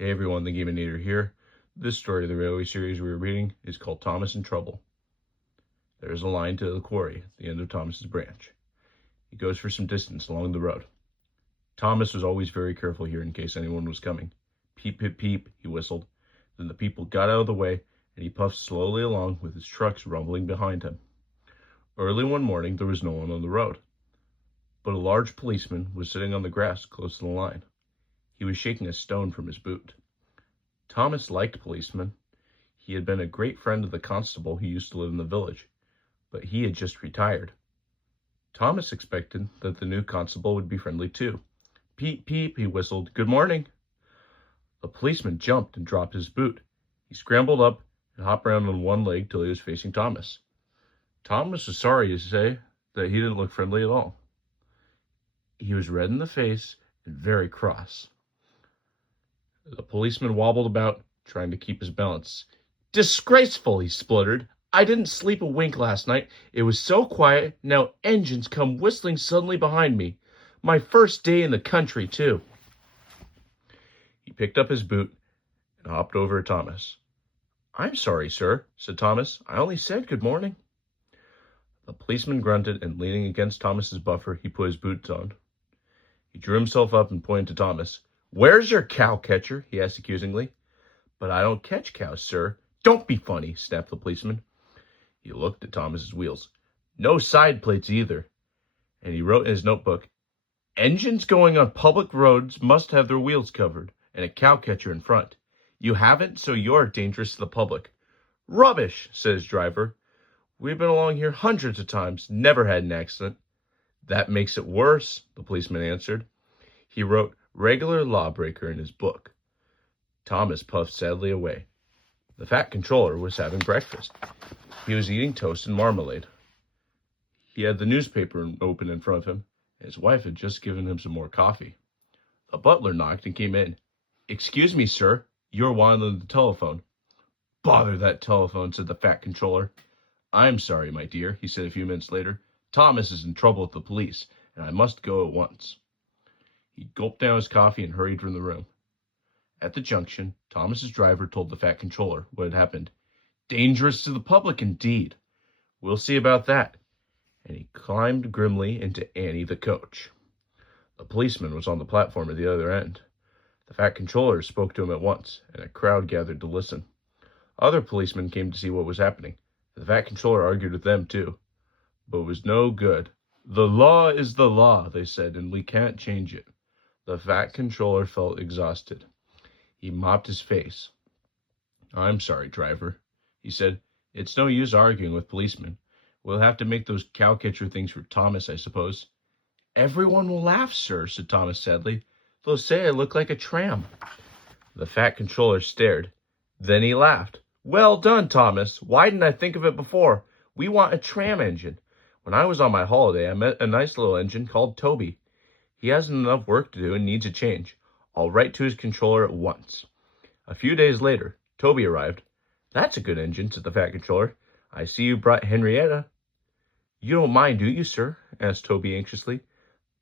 Hey everyone, the Game Eater here. This story of the railway series we are reading is called Thomas in Trouble. There is a line to the quarry at the end of Thomas's branch. He goes for some distance along the road. Thomas was always very careful here in case anyone was coming. Peep, peep, peep, he whistled. Then the people got out of the way and he puffed slowly along with his trucks rumbling behind him. Early one morning there was no one on the road, but a large policeman was sitting on the grass close to the line. He was shaking a stone from his boot. Thomas liked policemen. He had been a great friend of the constable who used to live in the village, but he had just retired. Thomas expected that the new constable would be friendly too. Peep, peep, he whistled. Good morning. The policeman jumped and dropped his boot. He scrambled up and hopped around on one leg till he was facing Thomas. Thomas was sorry to say that he didn't look friendly at all. He was red in the face and very cross. The policeman wobbled about, trying to keep his balance. Disgraceful, he spluttered. I didn't sleep a wink last night. It was so quiet. Now engines come whistling suddenly behind me. My first day in the country, too. He picked up his boot and hopped over to Thomas. I'm sorry, sir, said Thomas. I only said good morning. The policeman grunted, and leaning against Thomas's buffer, he put his boots on. He drew himself up and pointed to Thomas. Where's your cow catcher? He asked accusingly. But I don't catch cows, sir. Don't be funny, snapped the policeman. He looked at Thomas's wheels. No side plates either. And he wrote in his notebook, engines going on public roads must have their wheels covered and a cow catcher in front. You haven't, so you're dangerous to the public. Rubbish, said his driver. We've been along here hundreds of times, never had an accident. That makes it worse, the policeman answered. He wrote regular lawbreaker in his book. Thomas puffed sadly away. The fat controller was having breakfast. He was eating toast and marmalade. He had the newspaper open in front of him, and his wife had just given him some more coffee. The butler knocked and came in. Excuse me, sir, you're wanted on the telephone. Bother that telephone, said the fat controller. I'm sorry, my dear, he said a few minutes later. Thomas is in trouble with the police, and I must go at once. He gulped down his coffee and hurried from the room. At the junction, Thomas's driver told the fat controller what had happened. Dangerous to the public, indeed. We'll see about that. And he climbed grimly into Annie the coach. The policeman was on the platform at the other end. The fat controller spoke to him at once, and a crowd gathered to listen. Other policemen came to see what was happening. The fat controller argued with them, too. But it was no good. The law is the law, they said, and we can't change it. The fat controller felt exhausted. He mopped his face. I'm sorry, driver, he said. It's no use arguing with policemen. We'll have to make those cow-catcher things for Thomas, I suppose. Everyone will laugh, sir, said Thomas sadly. They'll say I look like a tram. The fat controller stared. Then he laughed. Well done, Thomas. Why didn't I think of it before? We want a tram engine. When I was on my holiday, I met a nice little engine called Toby. He hasn't enough work to do and needs a change. I'll write to his controller at once. A few days later, Toby arrived. That's a good engine, said the fat controller. I see you brought Henrietta. You don't mind, do you, sir? Asked Toby anxiously.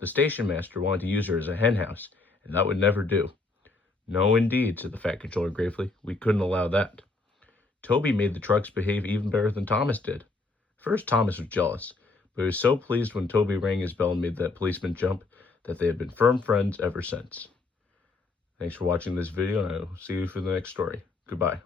The station master wanted to use her as a hen house, and that would never do. No, indeed, said the fat controller gravely. We couldn't allow that. Toby made the trucks behave even better than Thomas did. First, Thomas was jealous, but he was so pleased when Toby rang his bell and made that policeman jump that they have been firm friends ever since. Thanks for watching this video, and I will see you for the next story. Goodbye.